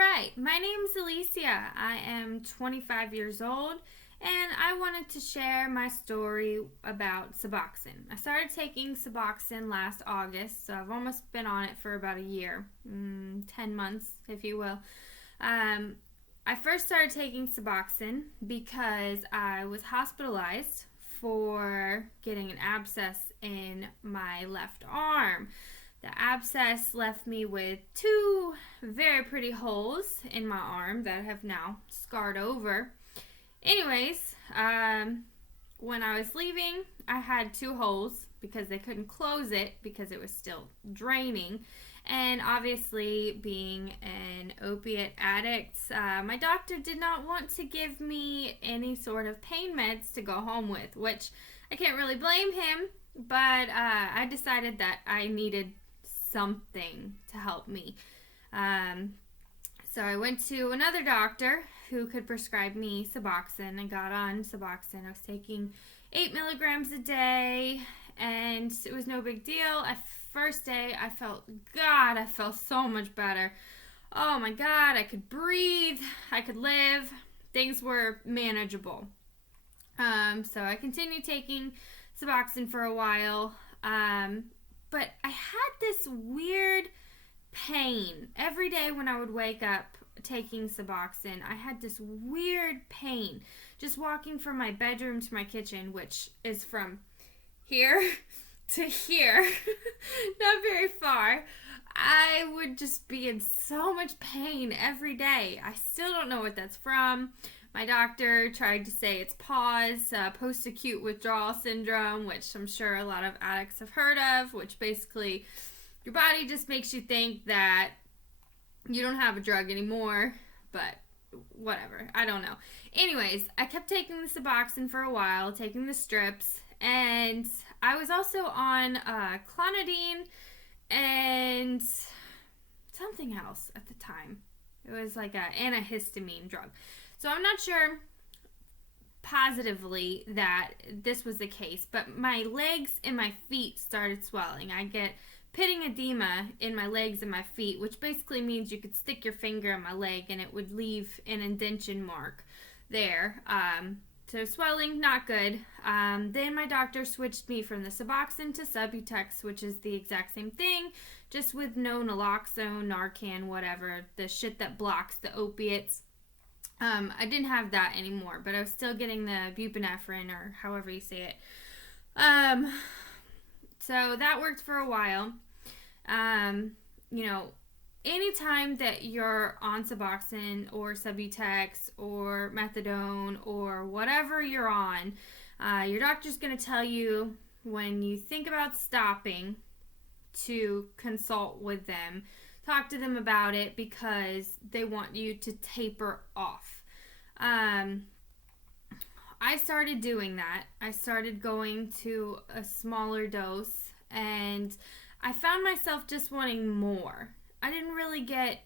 right, my name is Alicia. I am 25 years old and I wanted to share my story about Suboxone. I started taking Suboxone last August, so I've almost been on it for about a year, 10 months, if you will. I first started taking Suboxone because I was hospitalized for getting an abscess in my left arm. The abscess left me with two very pretty holes in my arm that have now scarred over. Anyways, when I was leaving, I had two holes because they couldn't close it because it was still draining. And obviously, being an opiate addict, my doctor did not want to give me any sort of pain meds to go home with, which I can't really blame him, but I decided that I needed something to help me. So I went to another doctor who could prescribe me Suboxone. I got on Suboxone. I was taking 8 milligrams a day, and it was no big deal. First day, I felt so much better. Oh my God, I could breathe, I could live. Things were manageable. So I continued taking Suboxone for a while. But I had this weird pain. Every day when I would wake up taking Suboxone, I had this weird pain. Just walking from my bedroom to my kitchen, which is from here to here, not very far, I would just be in so much pain every day. I still don't know what that's from. My doctor tried to say it's PAWS, post-acute withdrawal syndrome, which I'm sure a lot of addicts have heard of, which basically your body just makes you think that you don't have a drug anymore, but whatever. I don't know. Anyways, I kept taking the Suboxone for a while, taking the strips, and I was also on clonidine and something else at the time. It was like an antihistamine drug. So I'm not sure positively that this was the case, but my legs and my feet started swelling. I get pitting edema in my legs and my feet, which basically means you could stick your finger in my leg and it would leave an indentation mark there. So swelling, not good. Then my doctor switched me from the Suboxone to Subutex, which is the exact same thing, just with no naloxone, Narcan, whatever, the shit that blocks the opiates. I didn't have that anymore, but I was still getting the buprenorphine, or however you say it. So that worked for a while. Anytime that you're on Suboxone or Subutex or methadone or whatever you're on, your doctor's going to tell you when you think about stopping to consult with them. Talk to them about it because they want you to taper off. I started doing that. I started going to a smaller dose, and I found myself just wanting more. I didn't really get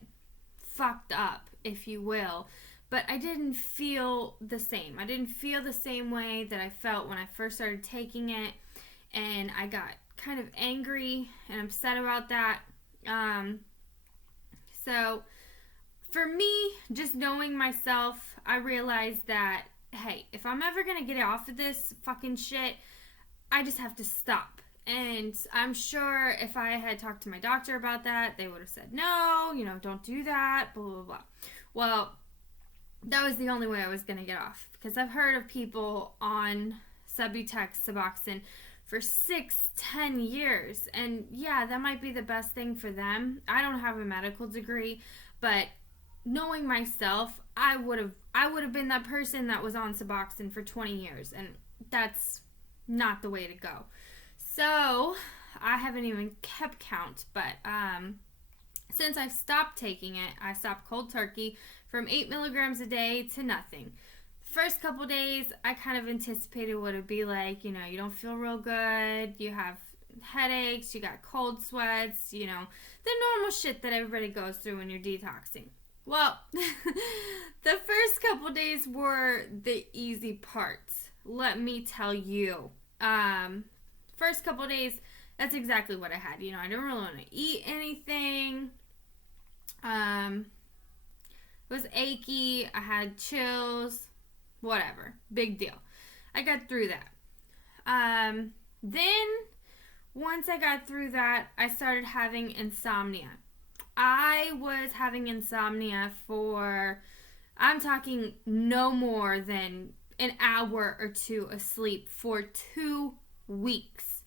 fucked up, if you will, but I didn't feel the same. I didn't feel the same way that I felt when I first started taking it, and I got kind of angry and upset about that. So for me, just knowing myself, I realized that, hey, if I'm ever going to get off of this fucking shit, I just have to stop. And I'm sure if I had talked to my doctor about that, they would have said, no, don't do that, blah, blah, blah. Well, that was the only way I was going to get off, because I've heard of people on Subutex, Suboxone for 6-10 years, and yeah, that might be the best thing for them. I don't have a medical degree, but knowing myself, I would have been that person that was on Suboxone for 20 years, and that's not the way to go. So I haven't even kept count, but since I've stopped taking it, I stopped cold turkey from 8 milligrams a day to nothing. First couple days, I kind of anticipated what it would be like. You don't feel real good, you have headaches, you got cold sweats, the normal shit that everybody goes through when you're detoxing. Well, the first couple days were the easy parts, let me tell you. First couple days, that's exactly what I had. I didn't really want to eat anything. was achy. I had chills. Whatever. Big deal. I got through that. Then, once I got through that, I started having insomnia. I was having insomnia for, I'm talking no more than an hour or two of sleep for 2 weeks.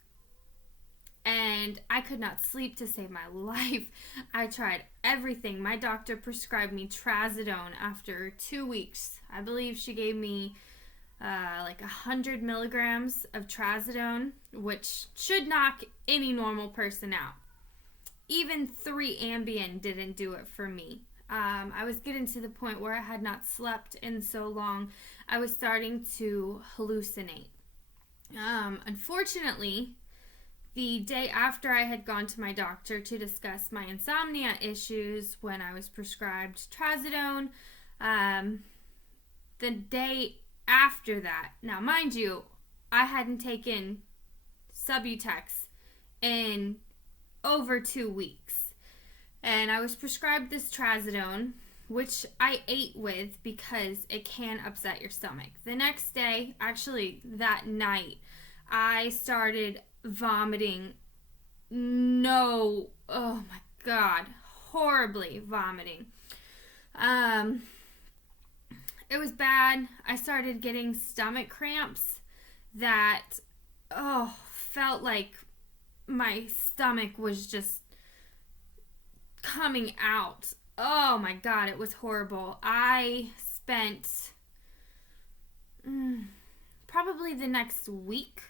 And I could not sleep to save my life. I tried everything. My doctor prescribed me trazodone after 2 weeks. I believe she gave me like 100 milligrams of trazodone, which should knock any normal person out. Even 3 Ambien didn't do it for me. I was getting to the point where I had not slept in so long. I was starting to hallucinate. Unfortunately, the day after I had gone to my doctor to discuss my insomnia issues when I was prescribed trazodone, the day after that, now mind you, I hadn't taken Suboxone in over 2 weeks. And I was prescribed this trazodone, which I ate with because it can upset your stomach. The next day, actually that night, I started vomiting. Oh my God, horribly vomiting. It was bad. I started getting stomach cramps that, felt like my stomach was just coming out. Oh my God, it was horrible. I spent probably the next week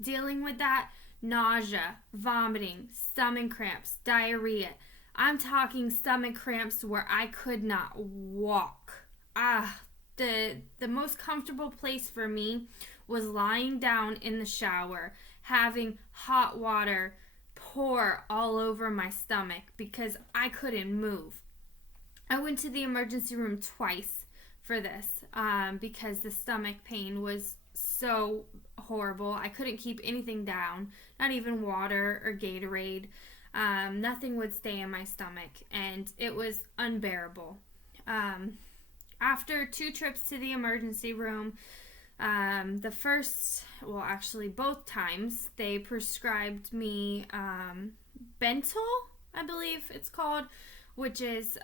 dealing with that. Nausea, vomiting, stomach cramps, diarrhea. I'm talking stomach cramps where I could not walk. The most comfortable place for me was lying down in the shower, having hot water pour all over my stomach because I couldn't move. I went to the emergency room twice for this because the stomach pain was so horrible. I couldn't keep anything down, not even water or Gatorade. Nothing would stay in my stomach, and it was unbearable. After 2 trips to the emergency room, both times, they prescribed me Bentyl, I believe it's called, which is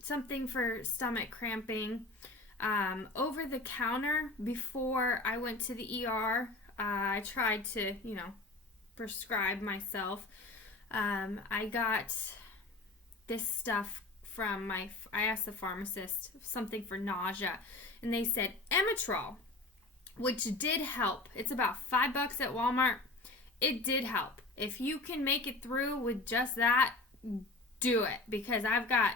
something for stomach cramping. Over the counter, before I went to the ER, I tried to, prescribe myself. I got this stuff I asked the pharmacist, something for nausea, and they said Emitrol, which did help. It's about $5 at Walmart. It did help. If you can make it through with just that, do it, because I've got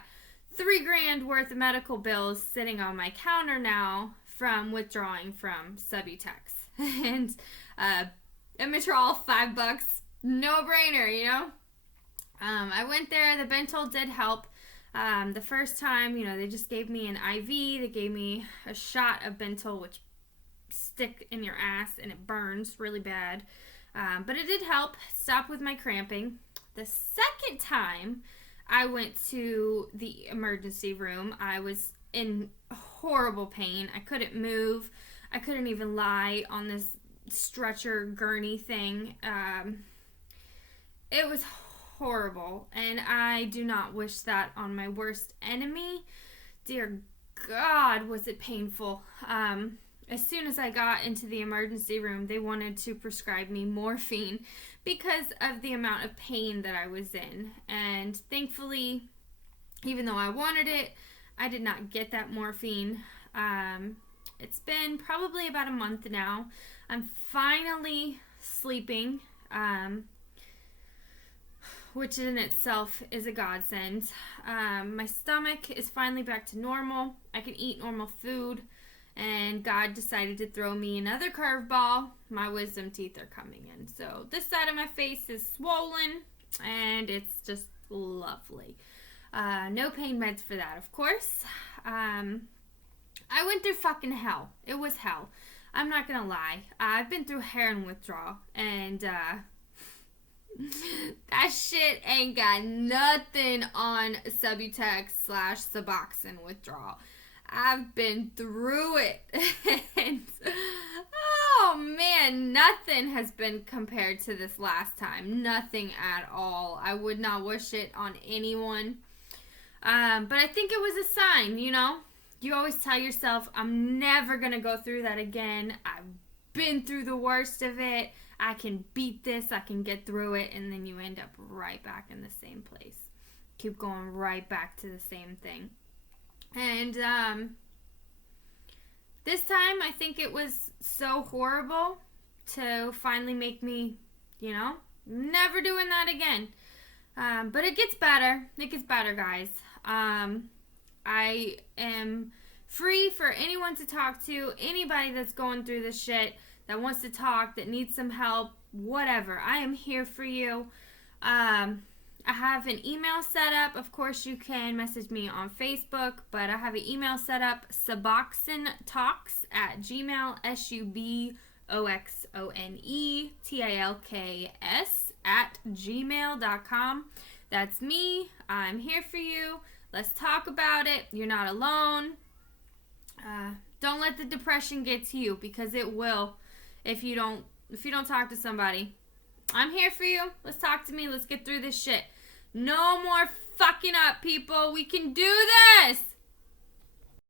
$3,000 worth of medical bills sitting on my counter now from withdrawing from Suboxone. And Emitrol, $5, no brainer, I went there. The Bentyl did help. The first time, they just gave me an IV. They gave me a shot of Bentyl, which stick in your ass and it burns really bad. But it did help stop with my cramping. The second time I went to the emergency room, I was in horrible pain. I couldn't move. I couldn't even lie on this stretcher gurney thing. It was horrible, and I do not wish that on my worst enemy. Dear God, was it painful. As soon as I got into the emergency room, they wanted to prescribe me morphine because of the amount of pain that I was in. And thankfully, even though I wanted it, I did not get that morphine. It's been probably about a month now. I'm finally sleeping, which in itself is a godsend. My stomach is finally back to normal. I can eat normal food. And God decided to throw me another curveball. My wisdom teeth are coming in. So this side of my face is swollen, and it's just lovely. No pain meds for that, of course. I went through fucking hell. It was hell. I'm not gonna lie. I've been through heroin withdrawal, and That shit ain't got nothing on Subutex/Suboxone withdrawal. I've been through it. And, oh man, nothing has been compared to this last time. Nothing at all. I would not wish it on anyone. But I think it was a sign, you know? You always tell yourself, I'm never going to go through that again. I've been through the worst of it. I can beat this. I can get through it. And then you end up right back in the same place. Keep going right back to the same thing. And this time, I think it was so horrible to finally make me, you know, never doing that again. But it gets better. It gets better, guys. I am free for anyone to talk to, anybody that's going through this shit, that wants to talk, that needs some help, whatever. I am here for you. I have an email set up. Of course, you can message me on Facebook, but I have an email set up, suboxonetalks@gmail, suboxonetalks@gmail.com. That's me. I'm here for you. Let's talk about it. You're not alone. Don't let the depression get to you, because it will if you don't talk to somebody. I'm here for you. Let's talk to me. Let's get through this shit. No more fucking up, people. We can do this.